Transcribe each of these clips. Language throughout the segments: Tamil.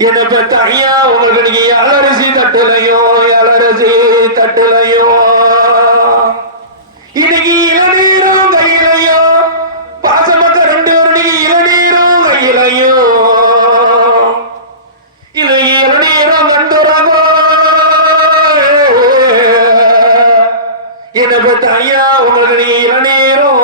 என்ன பெத்த ஐயா உங்களுக்கு நீங்க அலரசி தட்டுலையோ அலரசி தட்டுலையோ. இன்னைக்கு இளநீரும் கையிலையோ பாசமத்த ரெண்டு நீங்க இளநீரும் கையிலையோ. இல்லை இளநீரும் கண்டுறங்கோ என்ன பெத்த ஐயா உங்களுக்கு நீ இளநீரும்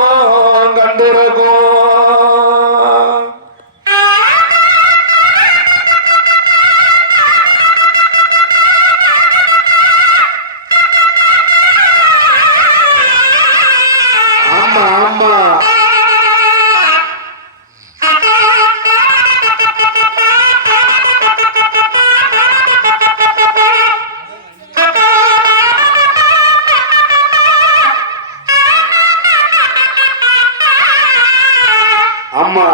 ஆமா.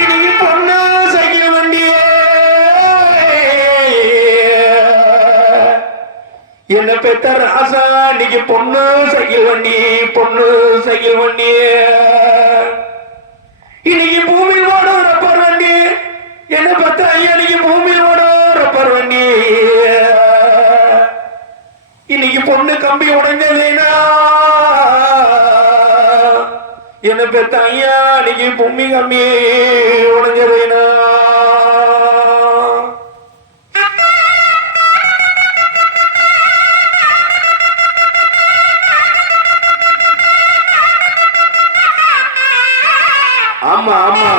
இன்னைக்கு பொண்ணு வண்டியே. என்ன பெத்த ராசா இன்னைக்கு பொண்ணு சைக்கிள் வண்டி பொண்ணு சைக்கிள் வண்டி இன்னைக்கு பூமியில் ஓடும் ரப்பர் வண்டி என்ன பெத்த ஐயா கம்பி உடஞ்சதுன்னா என்ன பெத்த ஐயா இன்னைக்கு பொம்மி கம்பி உடஞ்சதுன்னா ஆமா ஆமா.